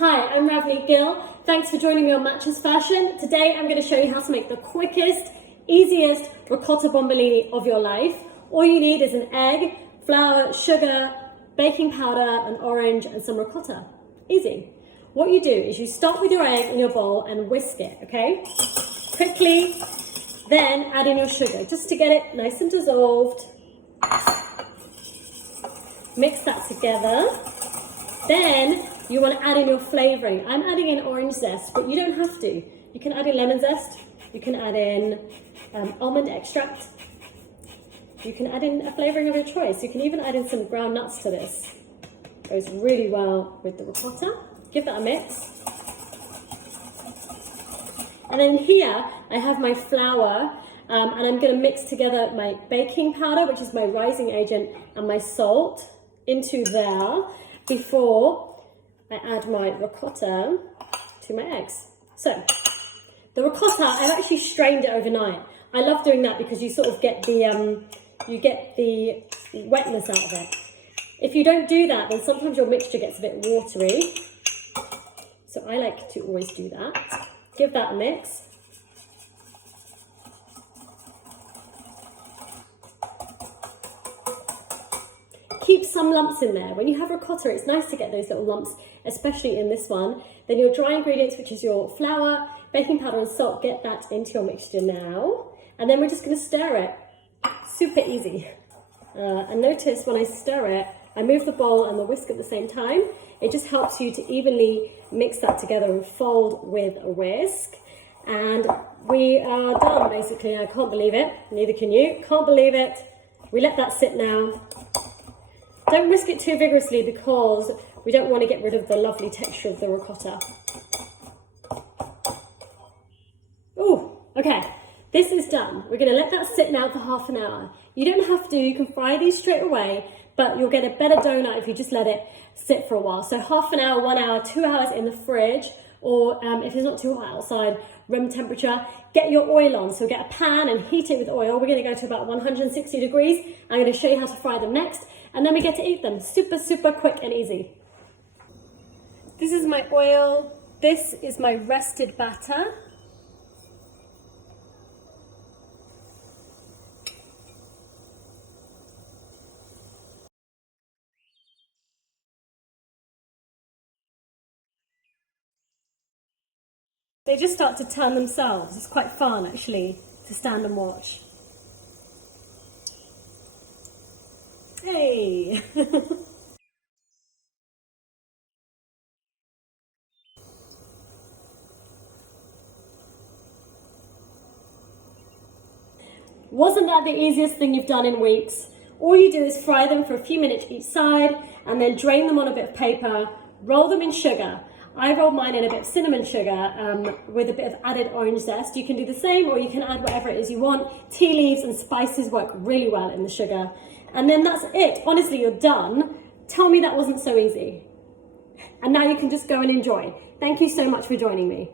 Hi, I'm Ravneet Gill. Thanks for joining me on Matches Fashion. Today I'm going to show you how to make the quickest, easiest ricotta bombolini of your life. All you need is an egg, flour, sugar, baking powder, an orange and some ricotta. Easy. What you do is you start with your egg in your bowl and whisk it, okay? Quickly, then add in your sugar just to get it nice and dissolved. Mix that together. Then you want to add in your flavouring. I'm adding in orange zest, but you don't have to. You can add in lemon zest. You can add in almond extract. You can add in a flavouring of your choice. You can even add in some ground nuts to this. Goes really well with the ricotta. Give that a mix. And then here I have my flour, and I'm going to mix together my baking powder, which is my rising agent, and my salt into there before I add my ricotta to my eggs. So the ricotta, I've actually strained it overnight. I love doing that because you sort of get the wetness out of it. If you don't do that, then sometimes your mixture gets a bit watery. So I like to always do that. Give that a mix. Keep some lumps in there. When you have ricotta, it's nice to get those little lumps, especially in this one. Then your dry ingredients, which is your flour, baking powder and salt, get that into your mixture now. And then we're just going to stir it. Super easy. And notice when I stir it, I move the bowl and the whisk at the same time. It just helps you to evenly mix that together and fold with a whisk. And we are done, basically. I can't believe it. Neither can you. Can't believe it. We let that sit now. Don't whisk it too vigorously because we don't want to get rid of the lovely texture of the ricotta. Ooh, okay. This is done. We're going to let that sit now for half an hour. You don't have to. You can fry these straight away, but you'll get a better donut if you just let it sit for a while. So half an hour, 1 hour, 2 hours in the fridge, or if it's not too hot outside, room temperature, get your oil on. So get a pan and heat it with oil. We're going to go to about 160 degrees. I'm going to show you how to fry them next, and then we get to eat them. Super, super quick and easy. This is my oil. This is my rested batter. They just start to turn themselves. It's quite fun, actually, to stand and watch. Hey! Wasn't that the easiest thing you've done in weeks? All you do is fry them for a few minutes each side and then drain them on a bit of paper, roll them in sugar. I rolled mine in a bit of cinnamon sugar with a bit of added orange zest. You can do the same, or you can add whatever it is you want. Tea leaves and spices work really well in the sugar. And then that's it. Honestly, you're done. Tell me that wasn't so easy. And now you can just go and enjoy. Thank you so much for joining me.